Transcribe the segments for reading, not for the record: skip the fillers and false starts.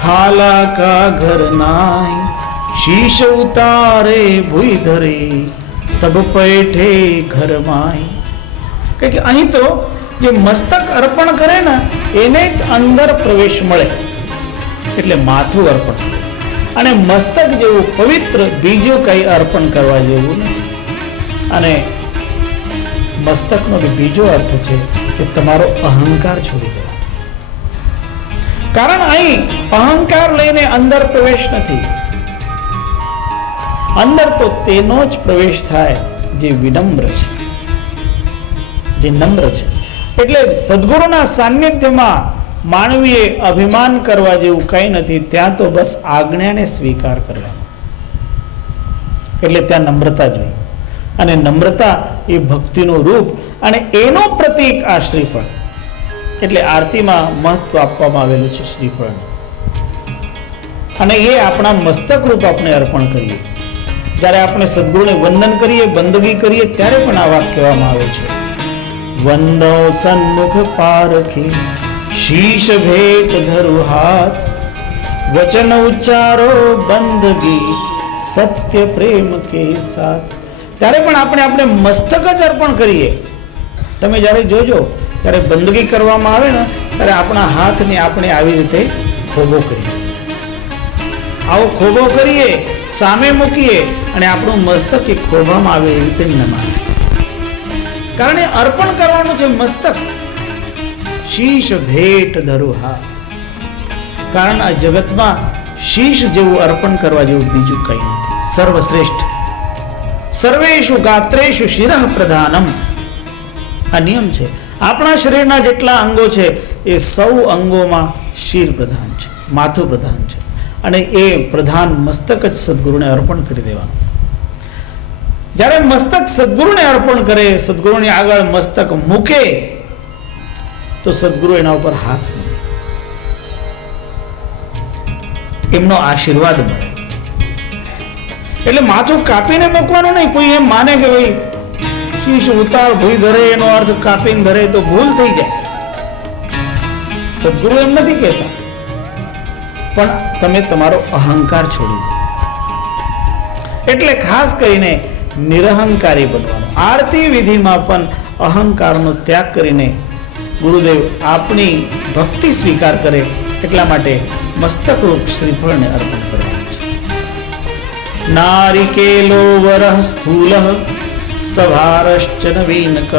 खाला का घर नाई, शीश उतारे भूई धरे, तब पैठे घर माई. કે અહીં તો જે મસ્તક અર્પણ કરે ને એને જ અંદર પ્રવેશ મળે, એટલે માથું અર્પણ કરે. અને મસ્તક જેવું પવિત્ર બીજું કઈ અર્પણ કરવા જેવું નથી. અને મસ્તકનો બીજો અર્થ છે કે તમારો અહંકાર છોડી દો. કારણ અહીં અહંકાર લઈને અંદર પ્રવેશ નથી. અંદર તો તેનો જ પ્રવેશ થાય જે વિનમ્ર છે, જે નમ્ર છે. એટલે સદગુરુના સાનિધ્યમાં માનવીએ અભિમાન કરવા જેવું કંઈ નથી. ત્યાં તો બસ આજ્ઞાને સ્વીકાર કરવાનો. એટલે ત્યાં નમ્રતા જોઈએ. અને નમ્રતા એ ભક્તિનું રૂપ અને એનો પ્રતીક આ શ્રીફળ. એટલે આરતીમાં મહત્વ આપવામાં આવેલું છે શ્રીફળ. અને એ આપણા મસ્તક રૂપ આપણે અર્પણ કરીએ. જ્યારે આપણે સદગુરુને વંદન કરીએ, બંદગી કરીએ, ત્યારે પણ આ વાત કહેવામાં આવે છે. વંદો સન્મુખ પારખી, શીશ ભેટ ધરુ હાથ, વચન ઉચ્ચારો બંદગી, સત્ય પ્રેમ કે સાથ. ત્યારે પણ આપણે મસ્તક જ અર્પણ કરીએ. તમે જ્યારે જોજો, ત્યારે બંદગી કરવામાં આવે ને ત્યારે આપણા હાથને આપણે આવી રીતે ખોબો કરીએ. આવો ખોબો કરીએ, સામે મૂકીએ અને આપણું મસ્તક એ ખોબામાં આવે એ રીતે નમાવે. કારણ એ અર્પણ કરવાનું છે મસ્તક. શીશ ભેટ ધરુ હાથ. કારણ આ જગતમાં શીશ જેવું અર્પણ કરવા જેવું બીજું કંઈ નથી. સર્વશ્રેષ્ઠ. સર્વેષુ ગાત્રેષુ શિરઃ પ્રધાનમ. આ નિયમ છે. આપણા શરીરના જેટલા અંગો છે એ સૌ અંગોમાં શિર પ્રધાન છે, માથું પ્રધાન છે. અને એ પ્રધાન મસ્તક જ સદગુરુને અર્પણ કરી દેવાનું. જ્યારે મસ્તક સદગુરુને અર્પણ કરે, સદગુરુની આગળ મસ્તક મૂકે, તો સદગુરુ એના ઉપર હાથ મૂકે, એમનો આશીર્વાદ મળે. એટલે માથું કાપીને મૂકવાનું નહીં. કોઈ એમ માને કે ભાઈ શીશ ઉતાર ભૂઈ ધરે, એનો અર્થ કાપીને ધરે તો ભૂલ થઈ જાય. સદગુરુ એમ નથી કહેતા. પણ તમે તમારો અહંકાર છોડી દો. એટલે ખાસ કરીને નિરહંકારી બનવાનું. આરતી વિધિમાં પણ અહંકારનો ત્યાગ કરીને ગુરુદેવ આપણી ભક્તિ સ્વીકાર કરે એટલા માટે મસ્તક રૂપ શ્રીફળને અર્પણ કરવાનું છે. નારિકેલો વરઃ સ્થૂલઃ સભારશ્ચ નવીનકઃ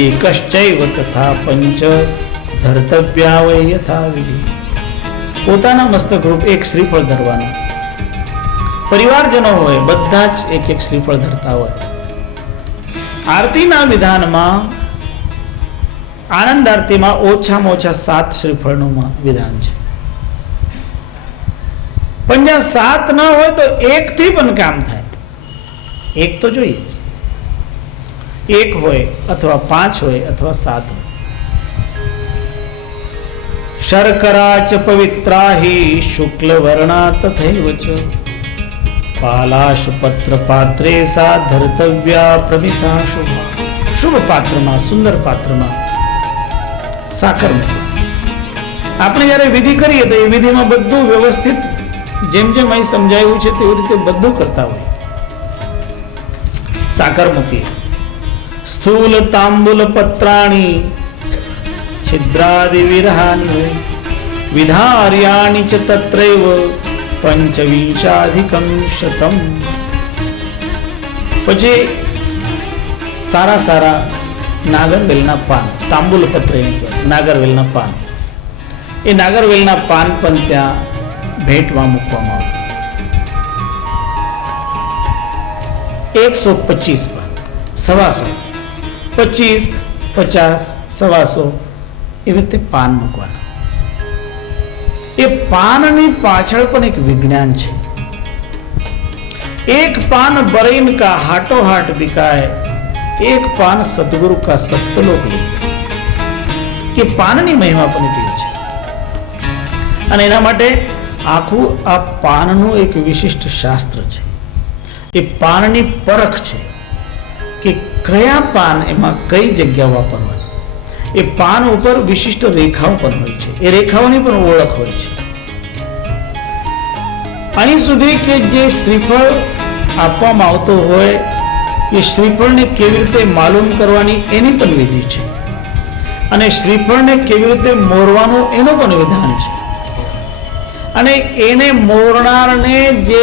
એકશ્ચૈવ તથા પંચ ધર્તવ્યા વૈ યથા વિધિ. પોતાના મસ્તક રૂપ એક શ્રીફળ ધરવાનું. પરિવારજનો હોય બધા જ એક એક શ્રીફળ ધરતા હોય. આરતીના વિધાનમાં, આનંદ આરતીમાં ઓછામાં ઓછા 7 શ્રીફળનું વિધાન છે. પણ જ્યાં 7 ન હોય તો 1 થી પણ કામ થાય. 1 તો જોઈએ જ. 1 હોય અથવા 5 હોય અથવા 7 હોય. શર્કરા ચ પવિત્રાહી શુક્લ વર્ણા તથૈવ ચ પાલાશ પત્ર પાત્રે સા ધર્તવ્યા પ્રમિતા શુભ. શુભ પાત્રમાં, સુંદર પાત્રમાં સાકર મૂકો. આપણે જ્યારે વિધિ કરીએ તો એ વિધિમાં બધું વ્યવસ્થિત જેમ જેમ અહીં સમજાયું છે તેવી રીતે બધું કરતા હોય. સાકર મૂકીએ. સ્થૂલ તાંબુલ પત્રાણી છિદ્રાદિ વિરહાની વિધાર્યાણી ચ તત્રૈવ પંચવિંશાધિકમ શતમ. પછી સારા સારા નાગરવેલના પાન, તાંબુલ પત્ર નાગરવેલના પાન, એ નાગરવેલના પાન પણ ત્યાં ભેટમાં મૂકવામાં આવે. 125 પાન, 125, 25, 50, 125 એવી રીતે પાન મૂકવાના. એ પાનની પાછળ પણ એક વિજ્ઞાન છે. એક પાન બરીન કા હાટો હાટ બિકાય, એક પાન સદગુરુ કા સત્યલોક લે. કે પાનની મહિમા પણ એટલી છે. અને એના માટે આખું આ પાનનું એક વિશિષ્ટ શાસ્ત્ર છે. એ પાનની પરખ છે કે કયા પાન એમાં કઈ જગ્યા વાપરવાની. એ પાન ઉપર વિશિષ્ટ રેખાઓ પણ હોય છે, એ રેખાઓની પણ ઓળખ હોય છે. અહીં સુધી કે જે શ્રીફળ આપવામાં આવતું હોય એ શ્રીફળને કેવી રીતે માલુમ કરવાની એની પણ વિધિ છે, અને શ્રીફળને કેવી રીતે મોરવાનું એનું પણ વિધાન છે. અને એને મોરનારને જે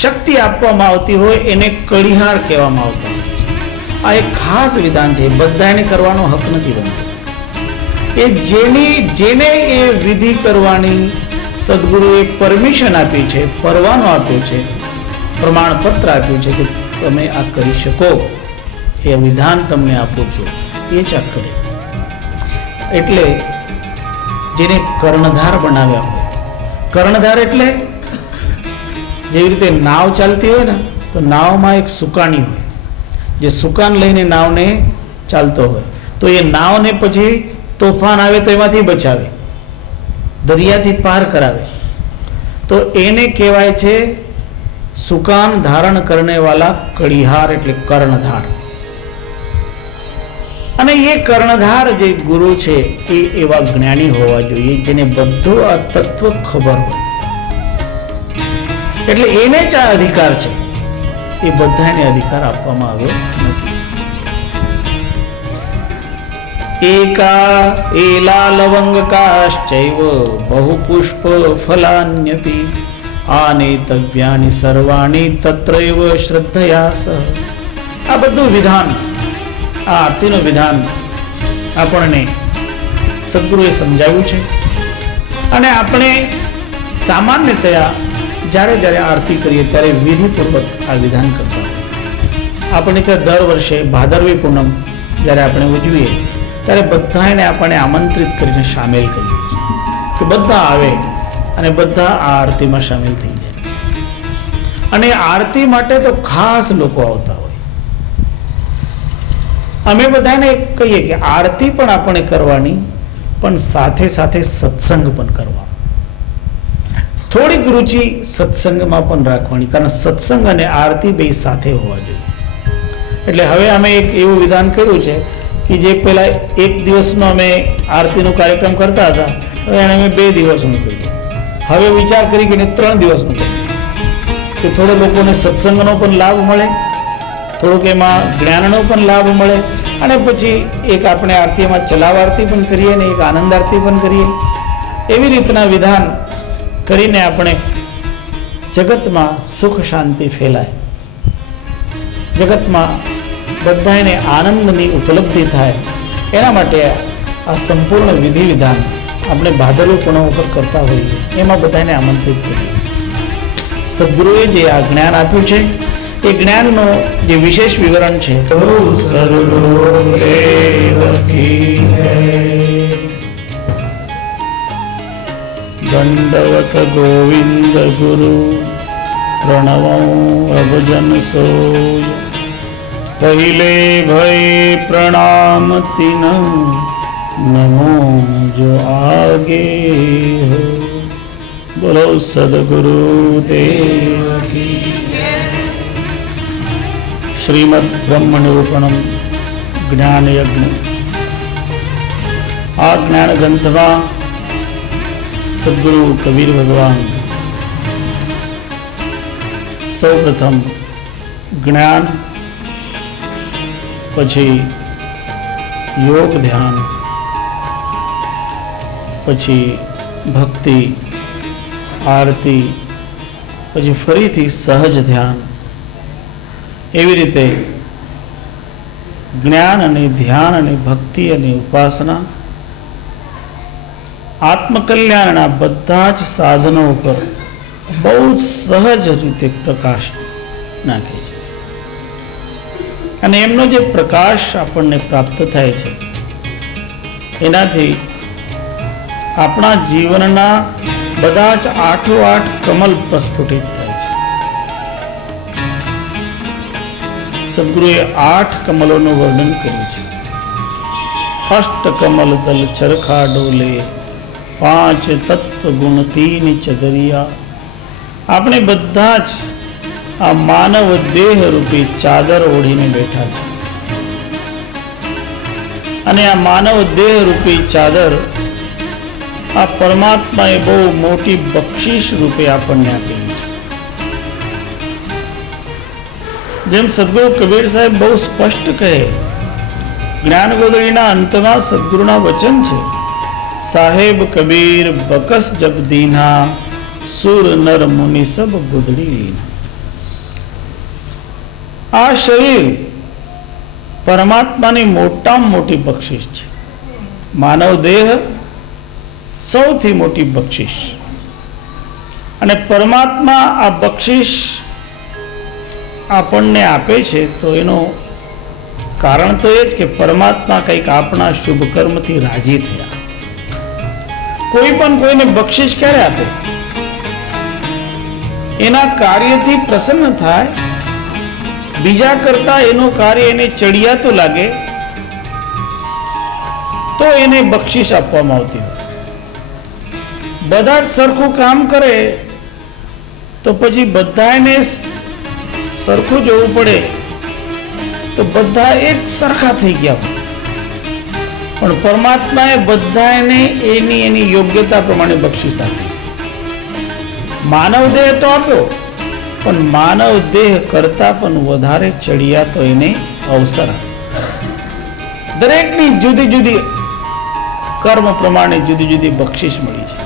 શક્તિ આપવામાં આવતી હોય એને કડિહાર કહેવામાં આવતા હોય છે. આ એક ખાસ વિધાન છે, બધાને કરવાનો હક નથી બનતો. એ જેને એ વિધિ કરવાની સદગુરુએ પરમિશન આપી છે, પરવાનો આપ્યો છે, પ્રમાણપત્ર આપ્યું છે કે તમે આ કરી શકો, એ વિધાન તમને આપું છું, એ જ આ કરે. એટલે જેને કર્ણધાર બનાવ્યા હોય, કર્ણધાર એટલે જેવી રીતે નાવ ચાલતી હોય ને, તો નાવમાં એક સુકાની હોય, જે સુકાન લઈને નાવને ચાલતો હોય, તો એ નાવને પછી તોફાન આવે તો એમાંથી બચાવે, દરિયાથી પાર કરાવે, તો એને કહેવાય છે સુકાન ધારણ કરને વાલા કડિહાર, એટલે કર્ણધાર. અને એ કર્ણધાર જે ગુરુ છે એ એવા જ્ઞાની હોવા જોઈએ જેને બધું આ તત્વ ખબર હોય. એટલે એને જ આ અધિકાર છે, એ બધાને અધિકાર આપવામાં આવ્યો નથી. એકા એલા લવંગકાશ્ચૈવ બહુ પુષ્પ ફલાન્યપી આનેતવ્યાની સર્વાણી તત્રૈવ શ્રદ્ધયા સહ. આ બધું વિધાન, આ આરતીનું વિધાન આપણને સદગુરુએ સમજાવ્યું છે. અને આપણે સામાન્યતયા જ્યારે આરતી કરીએ ત્યારે વિધિપૂર્વક આ વિધાન કરતા હોય. આપણે ત્યાં દર વર્ષે ભાદરવી પૂનમ જ્યારે આપણે ઉજવીએ ત્યારે બધાને આપણે આમંત્રિત કરીને સામેલ કરીએ છીએ કે બધા આવે અને બધા આ આરતીમાં સામેલ થઈ જાય. અને આરતી માટે તો ખાસ લોકો આવતા હોય. અમે બધાને કહીએ કે આરતી પણ આપણે કરવાની, પણ સાથે સાથે સત્સંગ પણ કરવાનો. થોડીક રુચિ સત્સંગમાં પણ રાખવાની, કારણ સત્સંગ અને આરતી બે સાથે હોવા જોઈએ. એટલે હવે અમે એક એવું વિધાન કર્યું છે કે જે પહેલા એક દિવસનો અમે આરતીનો કાર્યક્રમ કરતા હતા, હવે એને અમે 2 દિવસનું કર્યું. હવે વિચાર કરી કે 3 દિવસનું કર્યું, કે થોડો લોકોને સત્સંગનો પણ લાભ મળે, થોડુંક એમાં જ્ઞાનનો પણ લાભ મળે, અને પછી એક આપણે આરતીમાં ચલાવ આરતી પણ કરીએ ને એક આનંદ આરતી પણ કરીએ. એવી રીતના વિધાન કરીને આપણે જગતમાં સુખ શાંતિ ફેલાય, જગતમાં બધાને આનંદની ઉપલબ્ધિ થાય, એના માટે આ સંપૂર્ણ વિધિ વિધાન આપણે ભાદરવી પૂનમ ઉપર કરતા હોઈએ. એમાં બધાને આમંત્રિત કરીએ. સદગુરુએ જે આ જ્ઞાન આપ્યું છે એ જ્ઞાનનો જે વિશેષ વિવરણ છે, દંડવત ગોવિંદ ગુરુ પ્રણવ અભજન સોય पहिले भय प्रणाम तिन नमो जो आगे हो. बोलो सदगुरु देव की. श्रीमद् ब्रह्म निरूपणम ज्ञान यज्ञ. आ ज्ञान ग्रंथમાં સદગુરુ કબીર ભગવાન સૌ પ્રથમ જ્ઞાન, પછી યોગ ધ્યાન, પછી ભક્તિ આરતી, પછી ફરીથી સહજ ધ્યાન, એવી રીતે જ્ઞાન અને ધ્યાન અને ભક્તિ અને ઉપાસના, આત્મકલ્યાણના બધા જ સાધનો ઉપર બહુ સહજ રીતે પ્રકાશ નાખે છે. અને એમનો જે પ્રકાશ આપણને પ્રાપ્ત થાય છે એનાથી આપણા જીવનના બધા જ 8 કમલ પ્રસ્ફુટિત થાય છે. સદગુરુએ 8 કમલોનું વર્ણન કર્યું છે. અષ્ટ કમલ દલ ચરખા ડોલે, 5 તત્વ ગુણ 3 ચદરિયા. આપણે બધા જ આ માનવ દેહ રૂપી ચાદર ઓઢીને બેઠા છે. અને આ માનવ દેહ રૂપી ચાદર આ પરમાત્માએ બહુ મોટી બક્ષિસ રૂપે આપણને આપી. જેમ સદગુરુ કબીર સાહેબ બહુ સ્પષ્ટ કહે, જ્ઞાન ગોદડીના અંતમાં સદગુરુના વચન છે, સાહેબ કબીર બકસ જબ દીના, સુર નર મુનિ સબ ગુદડી લીના. આ શરીર પરમાત્માની મોટામાં મોટી બક્ષિસ છે. માનવ દેહ સૌથી મોટી બક્ષિસ. અને પરમાત્મા આ બક્ષિસ આપણને આપે છે તો એનું કારણ તો એ જ કે પરમાત્મા કંઈક આપણા શુભ કર્મથી રાજી થયા. કોઈ પણ કોઈને બક્ષિસ ક્યારે આપે? એના કાર્યથી પ્રસન્ન થાય, બીજા કરતા એનું કાર્ય એને ચડિયાતું લાગે તો એને બક્ષિસ આપવામાં આવતી હોય. બધા જ સરખું કામ કરે તો પછી બધાને સરખું જોવું પડે તો બધા એક સરખા થઈ ગયા. પણ પરમાત્માએ બધાને એની એની યોગ્યતા પ્રમાણે બક્ષિસ આપી. માનવ દેહ તો આપ્યો, પણ માનવ દેહ કરતા પણ વધારે ચડિયા તો એને અવસર આપ્યો. દરેકની જુદી જુદી કર્મ પ્રમાણે જુદી જુદી બક્ષિસ મળી છે.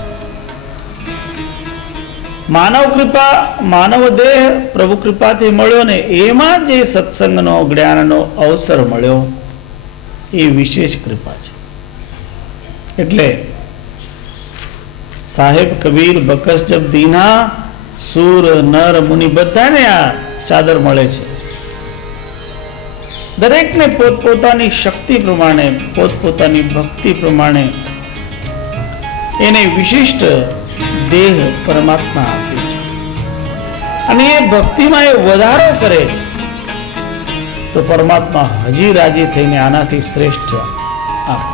માનવ કૃપા, માનવ દેહ પ્રભુ કૃપાથી મળ્યો ને એમાં જે સત્સંગનો જ્ઞાનનો અવસર મળ્યો એ વિશેષ કૃપા છે. એટલે સાહેબ કબીર બકસ જબ દીના, સુર નર મુનિ બધાને આ ચાદર મળે છે. દરેકને પોતપોતાની શક્તિ પ્રમાણે, પોતપોતાની ભક્તિ પ્રમાણે એને વિશિષ્ટ દેહ પરમાત્મા આપે છે. અને એ ભક્તિમાં એ વધારો કરે તો પરમાત્મા હજી રાજી થઈને આનાથી શ્રેષ્ઠ આપે.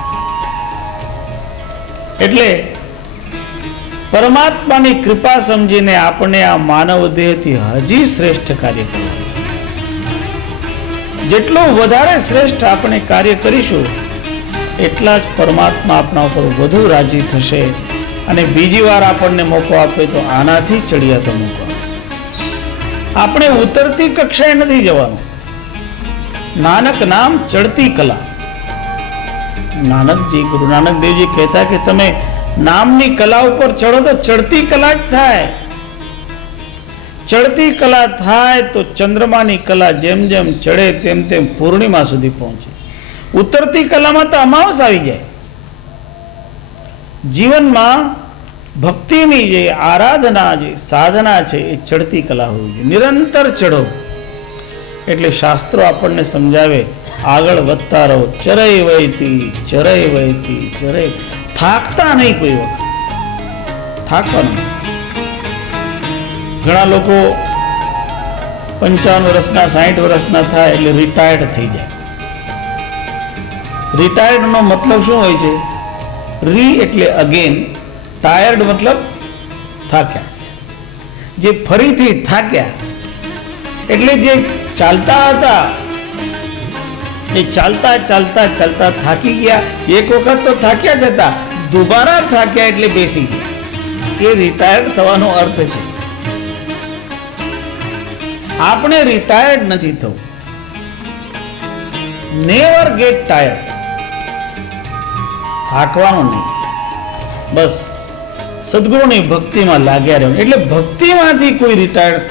એટલે પરમાત્માની કૃપા સમજીને આપણે આ માનવ દેહથી હજી શ્રેષ્ઠ કાર્ય કરવું. જેટલું વધારે શ્રેષ્ઠ આપણે કાર્ય કરીશું એટલા જ પરમાત્મા આપણા ઉપર વધુ રાજી થશે. અને બીજી વાર આપણને મોકો આપે તો આનાથી ચડિયાતો મોકો આપે. આપણે ઉતરતી કક્ષાએ નથી જવાનું. નાનક નામ ચડતી કલા. નાનકજી, ગુરુ નાનક દેવજી કહેતા કે તમે નામની કલા ઉપર ચડો તો ચડતી કલા જ થાય. ચડતી કલા થાય તો ચંદ્રમાની કલા જેમ જેમ ચડે તેમ તેમ પૂર્ણિમા સુધી પહોંચે. ઉતરતી કલામાં તો અમાવસ આવી જાય. જીવનમાં ભક્તિની જે આરાધના, જે સાધના છે એ ચડતી કલા હોવી જોઈએ. નિરંતર ચડો. એટલે શાસ્ત્રો આપણને સમજાવે, આગળ વધતા રહો. ચરય વયતી ચરય વયતી ચરય. થાકતા નહીં કોઈ વખત. થાકવાનું. ઘણા લોકો 55 વર્ષના 60 વર્ષના થાય એટલે રિટાયર્ડ થઈ જાય. રિટાયર્ડ નો મતલબ શું હોય છે? રી એટલે અગેન, ટાયર્ડ મતલબ થાક્યા. જે ફરીથી થાક્યા એટલે જે ચાલતા હતા એ ચાલતા ચાલતા ચાલતા થાકી ગયા. એક વખત તો થાક્યા જ હતા, દુબારા થાક્યા એટલે બેસી ગયા. એ રિટાયર્ડ થવાનો અર્થ છે. આપણે રિટાયર્ડ નથી થવું. Never gate tired. થાકવાનું નહીં. બસ સદગુરુની ભક્તિમાં લાગ્યા રહેવું. એટલે ભક્તિમાંથી કોઈ રિટાયર્ડ